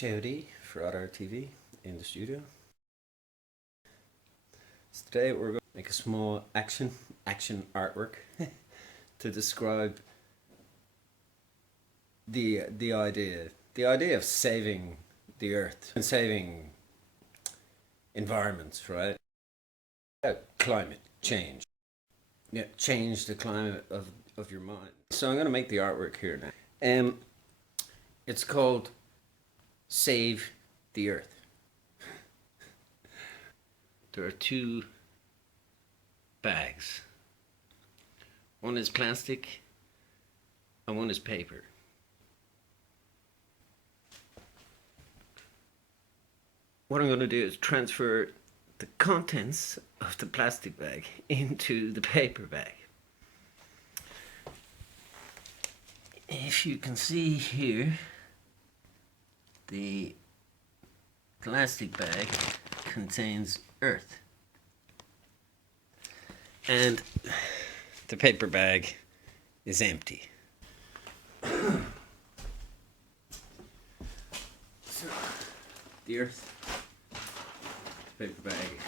Shouty for Otter TV in the studio. So today we're going to make a small action artwork to describe the idea of saving the earth and saving environments, right? Climate change. Yeah, change the climate of your mind. So I'm going to make the artwork here now. It's called Save the Earth. There are two bags. One is plastic and one is paper. What I'm going to do is transfer the contents of the plastic bag into the paper bag. If you can see here, the plastic bag contains earth, and the paper bag is empty. So, the earth, the paper bag.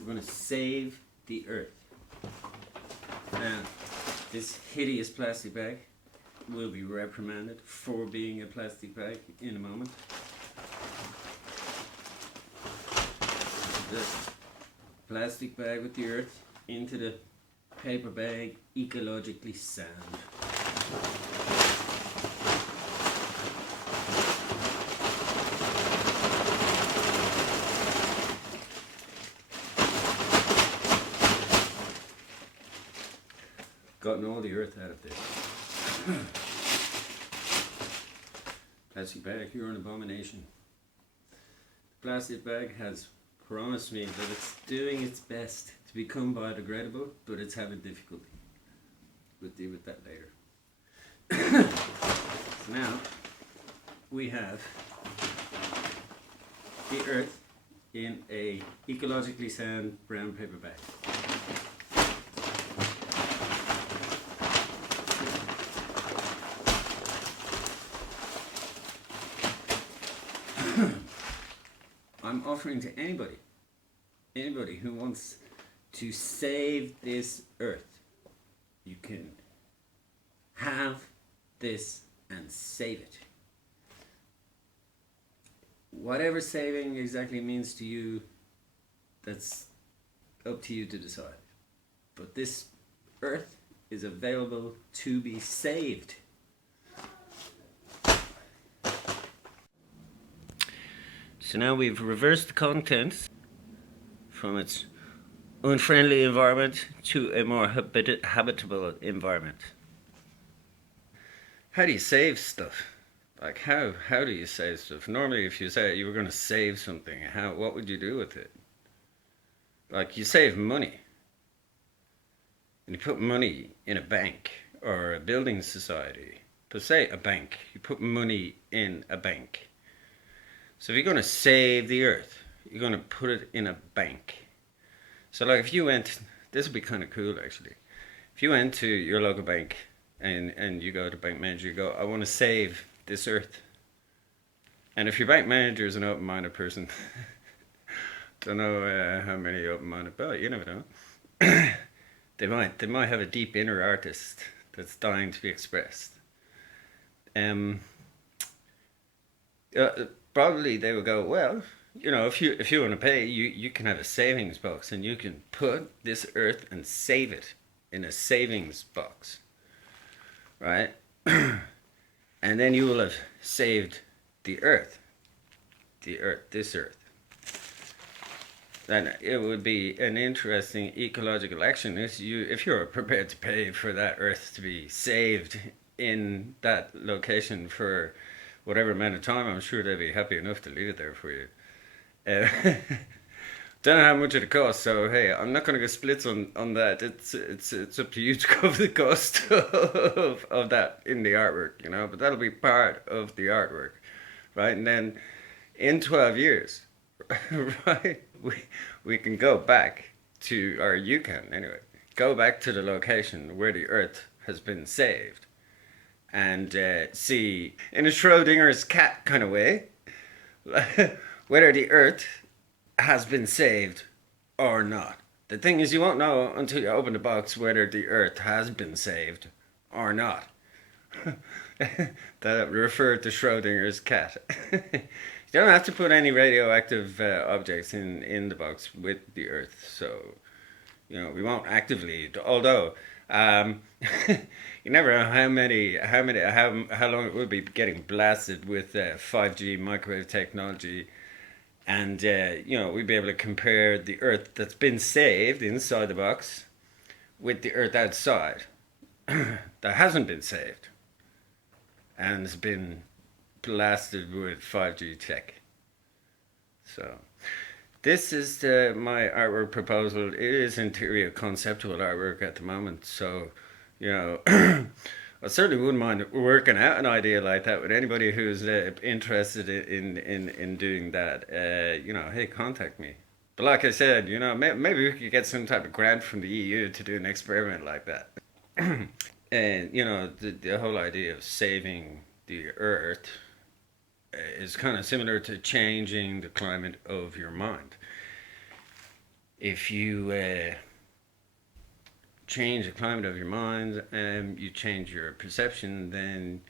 We're going to save the earth. Now, this hideous plastic bag will be reprimanded for being a plastic bag in a moment. The plastic bag with the earth into the paper bag, ecologically sound. Gotten all the earth out of this. Plastic bag, you're an abomination. The plastic bag has promised me that it's doing its best to become biodegradable, but it's having difficulty. We'll deal with that later. So now we have the earth in a ecologically sound brown paper bag. I'm offering to anybody who wants to save this earth, you can have this and save it. Whatever saving exactly means to you, that's up to you to decide. But this earth is available to be saved. So now we've reversed the contents from its unfriendly environment to a more habitable environment. How do you save stuff? Like how do you save stuff? Normally if you say you were going to save something, what would you do with it? Like you save money. And you put money in a bank or a building society. But say a bank, you put money in a bank. So if you're going to save the earth, you're going to put it in a bank. So like if you went, this would be kind of cool actually. If you went to your local bank and you go to bank manager, you go, I want to save this earth. And if your bank manager is an open-minded person, don't know how many open-minded, but you never know. they might have a deep inner artist that's dying to be expressed. Probably they would go, well, you know, if you want to pay, you can have a savings box and you can put this earth and save it in a savings box, right? And then you will have saved the earth, this earth. Then it would be an interesting ecological action if you're prepared to pay for that earth to be saved in that location for whatever amount of time. I'm sure they'd be happy enough to leave it there for you. Don't know how much it costs, so hey, I'm not going to go splits on that. It's up to you to cover the cost of that in the artwork, you know. But that'll be part of the artwork, right? And then in 12 years, right, we can go back to, or you can anyway, go back to the location where the earth has been saved, and see, in a Schrodinger's cat kind of way, whether the Earth has been saved or not. The thing is, you won't know until you open the box whether the Earth has been saved or not. That referred to Schrodinger's cat. You don't have to put any radioactive objects in the box with the Earth, so we won't actively. Although, um, you never know how long it will be getting blasted with 5G microwave technology, and we'd be able to compare the Earth that's been saved inside the box with the Earth outside that hasn't been saved and has been blasted with 5G tech. So this is my artwork proposal. It is interior conceptual artwork at the moment. So, I certainly wouldn't mind working out an idea like that with anybody who's interested in doing that. Hey, contact me. But like I said, maybe we could get some type of grant from the EU to do an experiment like that. And the whole idea of saving the Earth is kind of similar to changing the climate of your mind. If you change the climate of your mind and you change your perception, then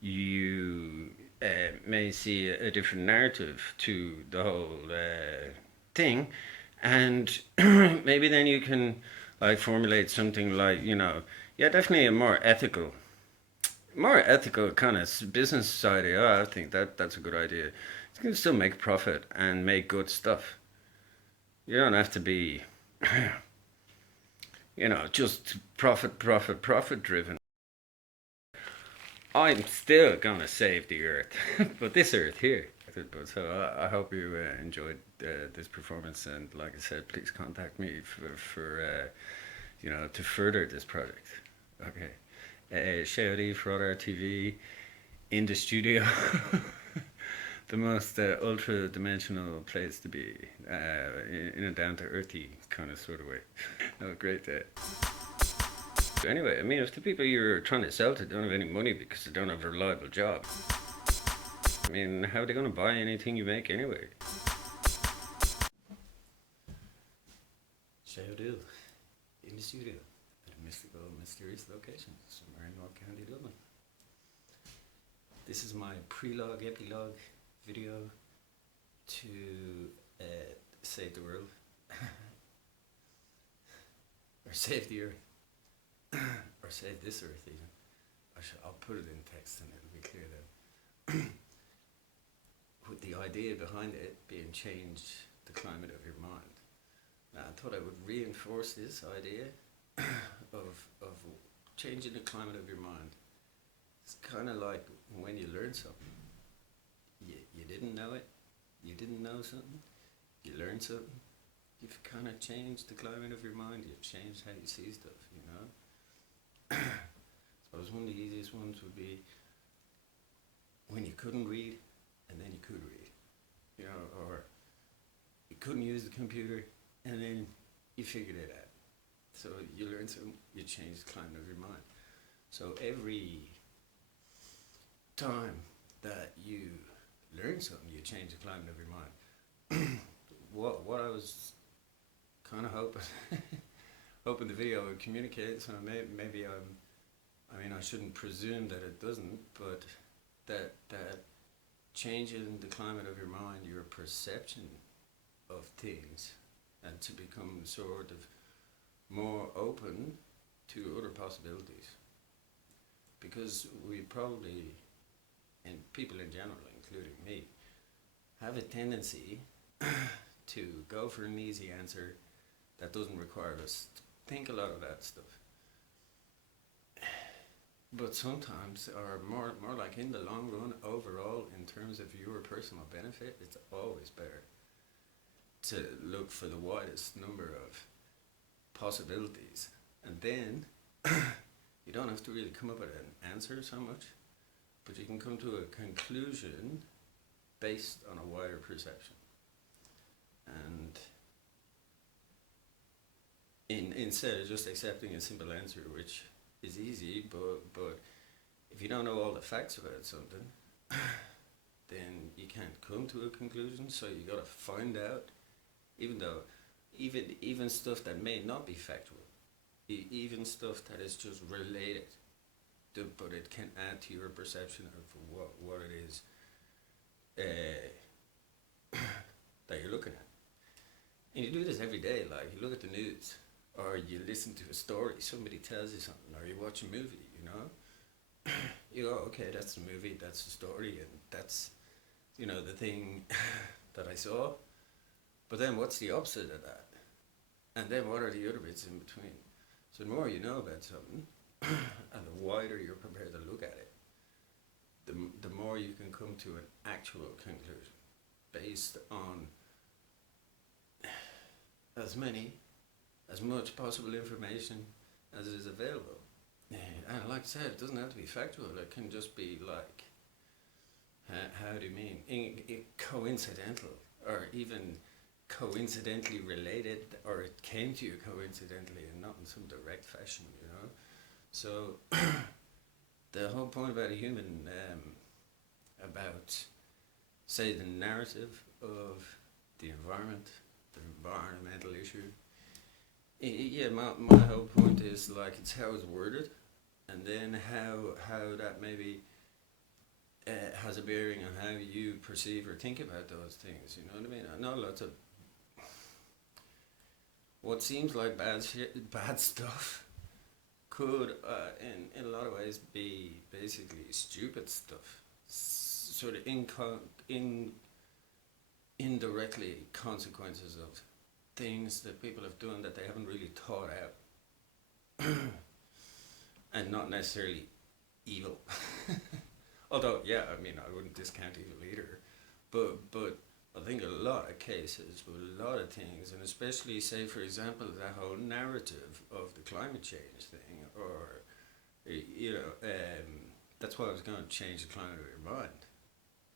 you may see a different narrative to the whole thing, and maybe then you can like formulate something like definitely a more ethical kind of business society. Oh, I think that's a good idea. You can still make profit and make good stuff. You don't have to be, just profit driven. I'm still gonna save the Earth, but this Earth here. So I hope you enjoyed this performance, and like I said, please contact me for to further this project. Okay. Shady for other TV in the studio. The most ultra dimensional place to be in a down to earthy kind of sort of way. Have a great day. Anyway, I mean, if the people you're trying to sell to don't have any money because they don't have a reliable job, I mean, how are they going to buy anything you make anyway? Shady in the studio. Mystical, mysterious location somewhere in North County, Dublin. This is my prelogue, epilogue video to save the world, or save the Earth, or save this Earth even. I'll put it in text and it'll be clear then. With the idea behind it being change the climate of your mind. Now, I thought I would reinforce this idea of changing the climate of your mind. It's kind of like when you learn something. You didn't know it, you didn't know something, you learned something, you've kind of changed the climate of your mind, you've changed how you see stuff, I suppose one of the easiest ones would be when you couldn't read, and then you could read, or you couldn't use the computer, and then you figured it out. So you learn something, you change the climate of your mind. So every time that you learn something, you change the climate of your mind. What I was kind of hoping the video would communicate. So maybe I shouldn't presume that it doesn't, but that changing the climate of your mind, your perception of things, and to become sort of more open to other possibilities. Because we probably, and people in general, including me, have a tendency to go for an easy answer that doesn't require us to think a lot of that stuff. But sometimes, or more like in the long run, overall, in terms of your personal benefit, it's always better to look for the widest number of possibilities. And then you don't have to really come up with an answer so much, but you can come to a conclusion based on a wider perception. And instead of just accepting a simple answer, which is easy, but if you don't know all the facts about something, then you can't come to a conclusion. So you got to find out, even though, even stuff that may not be factual, even stuff that is just related, but it can add to your perception of what it is that you're looking at. And you do this every day. Like you look at the news, or you listen to a story. Somebody tells you something, or you watch a movie. You know, you go, okay, that's the movie, that's the story, and that's, the thing that I saw. But then what's the opposite of that? And then what are the other bits in between? So the more you know about something, and the wider you're prepared to look at it, the more you can come to an actual conclusion based on as much possible information as is available. And like I said, it doesn't have to be factual. It can just be like, how do you mean? Coincidental, or even coincidentally related, or it came to you coincidentally and not in some direct fashion, So, the whole point about a human, about, say, the narrative of the environment, the environmental issue, yeah, my whole point is like it's how it's worded, and then how that maybe has a bearing on how you perceive or think about those things. You know what I mean? I know lots of what seems like bad stuff could, in a lot of ways, be basically stupid stuff. Sort of indirectly consequences of things that people have done that they haven't really thought out, and not necessarily evil. Although, yeah, I mean, I wouldn't discount evil either, but I think a lot of cases with a lot of things, and especially, say, for example, that whole narrative of the climate change thing, or that's why I was going to change the climate of your mind,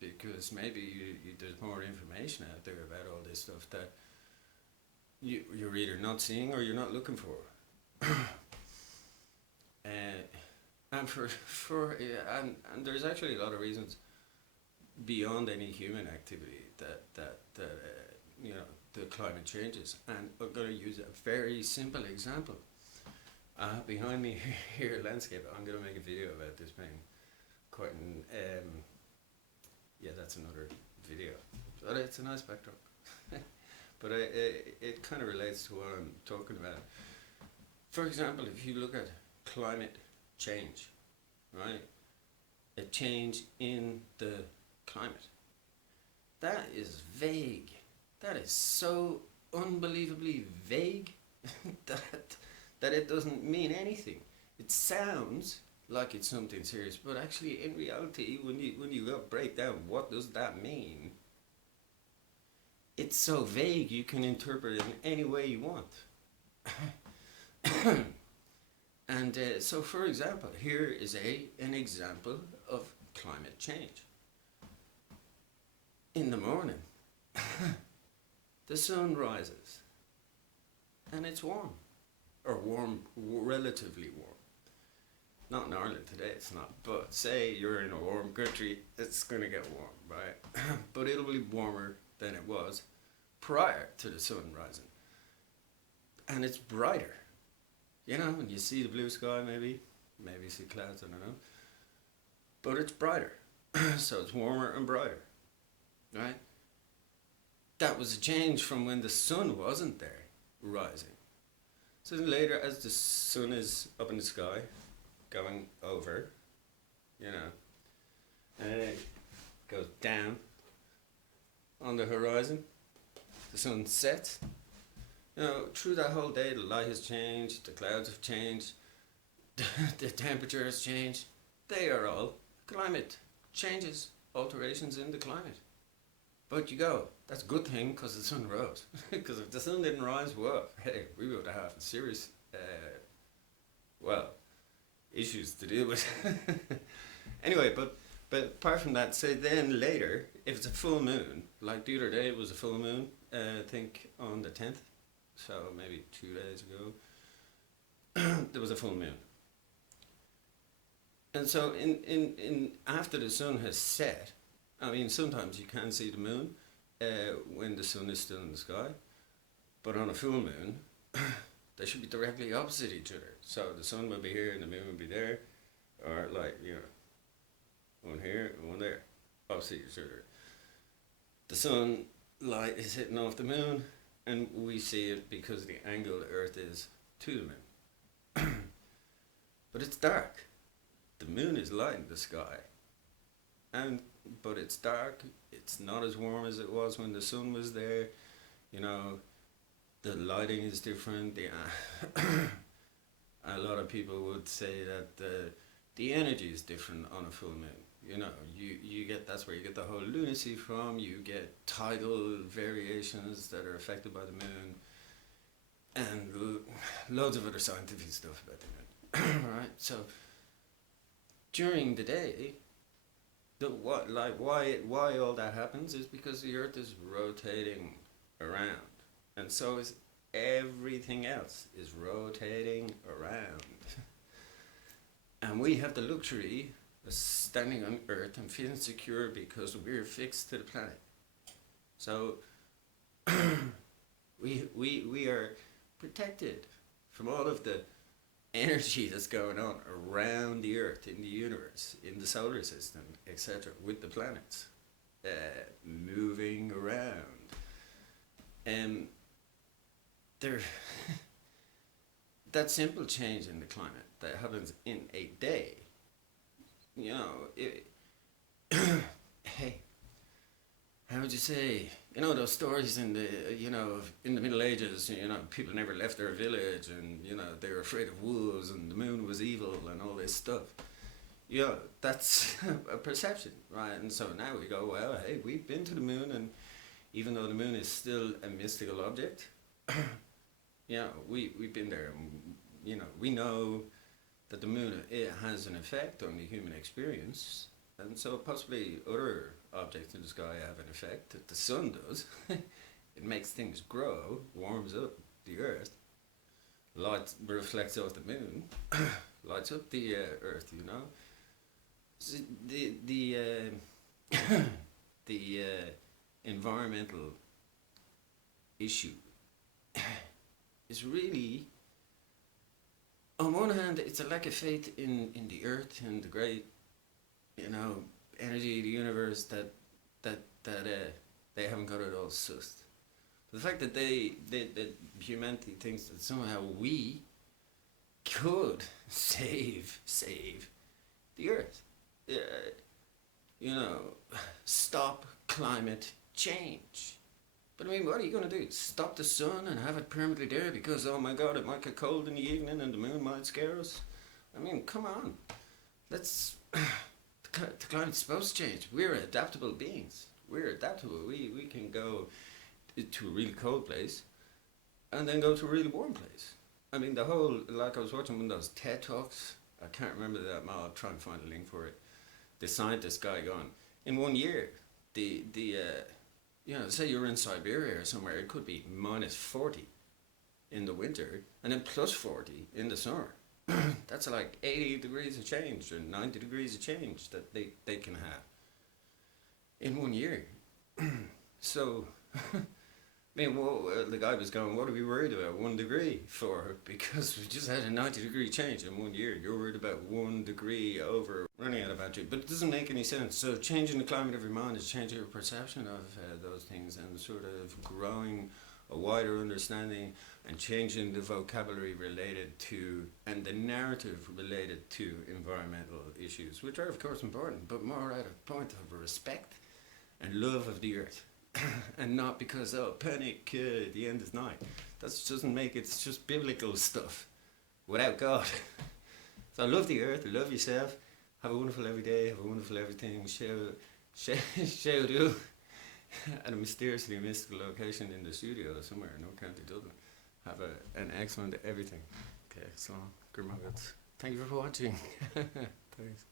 because maybe there's more information out there about all this stuff that you're either not seeing or you're not looking for. And there's actually a lot of reasons beyond any human activity that the climate changes. And I'm going to use a very simple example. Behind me here, landscape. I'm going to make a video about this being quite yeah, that's another video. But it's a nice backdrop. But it kind of relates to what I'm talking about. For example, if you look at climate change, right? A change in the climate. That is vague. That is so unbelievably vague that it doesn't mean anything. It sounds like it's something serious, but actually in reality, when you go break down what does that mean, it's so vague you can interpret it in any way you want. And so, for example, here is an example of climate change. In the morning, the sun rises, and it's warm, or relatively warm. Not in Ireland today, it's not, but say you're in a warm country, it's going to get warm, right? But it'll be warmer than it was prior to the sun rising. And it's brighter. When you see the blue sky, maybe you see clouds, I don't know. But it's brighter. So it's warmer and brighter, right? That was a change from when the sun wasn't there, rising. So then later, as the sun is up in the sky, going over, and it goes down on the horizon, the sun sets. Through that whole day, the light has changed, the clouds have changed, the temperature has changed. They are all climate changes, alterations in the climate. But you go, that's a good thing because the sun rose. Because if the sun didn't rise, well, hey, we would have serious, issues to deal with. Anyway, but apart from that, say then later, if it's a full moon, like the other day it was a full moon, I think on the 10th, so maybe 2 days ago, there was a full moon. And so in after the sun has set, I mean sometimes you can see the moon when the sun is still in the sky, but on a full moon, they should be directly opposite each other. So the sun will be here and the moon will be there, or like one here and one there, opposite each other. The sun light is hitting off the moon, and we see it because of the angle the Earth is to the moon. But it's dark. The moon is lighting the sky, and but it's dark. It's not as warm as it was when the sun was there. You know, the lighting is different. A lot of people would say that the energy is different on a full moon. You know, you get, that's where you get the whole lunacy from. You get tidal variations that are affected by the moon, and loads of other scientific stuff about the moon. Right, so during the day, why all that happens is because the Earth is rotating around, and so is everything else is rotating around. And we have the luxury of standing on Earth and feeling secure because we're fixed to the planet. So we are protected from all of the energy that's going on around the Earth, in the universe, in the solar system, etc., with the planets moving around. There, that simple change in the climate that happens in a day, you know, hey, how would you say, you know, those stories in the, you know, in the Middle Ages, you know, people never left their village, and, you know, they were afraid of wolves, and the moon was evil, and all this stuff. You know, that's a perception, right? And so now we go, well, hey, we've been to the moon, and even though the moon is still a mystical object, you know, we've been there, and, you know, we know that the moon, it has an effect on the human experience, and so possibly other objects in the sky have an effect that the sun does. It makes things grow, warms up the Earth, light reflects off the moon, lights up the Earth, you know. So the environmental issue is really, on one hand, it's a lack of faith in the Earth and the great, you know, energy of the universe that they haven't got it all sussed. The fact that that humanity thinks that somehow we could save the Earth, you know, stop climate change. But I mean, what are you going to do? Stop the sun and have it permanently there because, oh my God, it might get cold in the evening and the moon might scare us? I mean, come on. Let's... The climate's supposed to change. We're adaptable beings. We're adaptable. We can go to a really cold place and then go to a really warm place. I mean, the whole, like I was watching one of those TED Talks. I can't remember that. I'll try and find a link for it. The scientist guy gone, in 1 year, you know, say you're in Siberia or somewhere, it could be -40 in the winter and then +40 in the summer. That's like 80 degrees of change or 90 degrees of change that they can have in 1 year. So, I mean, the guy was going, what are we worried about 1 degree for? Because we just had a 90-degree change in 1 year. You're worried about 1 degree over running out of battery. But it doesn't make any sense. So changing the climate of your mind is changing your perception of those things and sort of growing a wider understanding and changing the vocabulary related to and the narrative related to environmental issues, which are of course important, but more at a point of respect and love of the Earth. And not because, oh, panic, the end is nigh. That doesn't make it, it's just biblical stuff without God. So love the Earth, love yourself, have a wonderful everyday, have a wonderful everything, share do at a mysteriously mystical location in the studio somewhere in North County Dublin. Have an excellent everything. Okay, so, good. Thank you for watching. Thanks.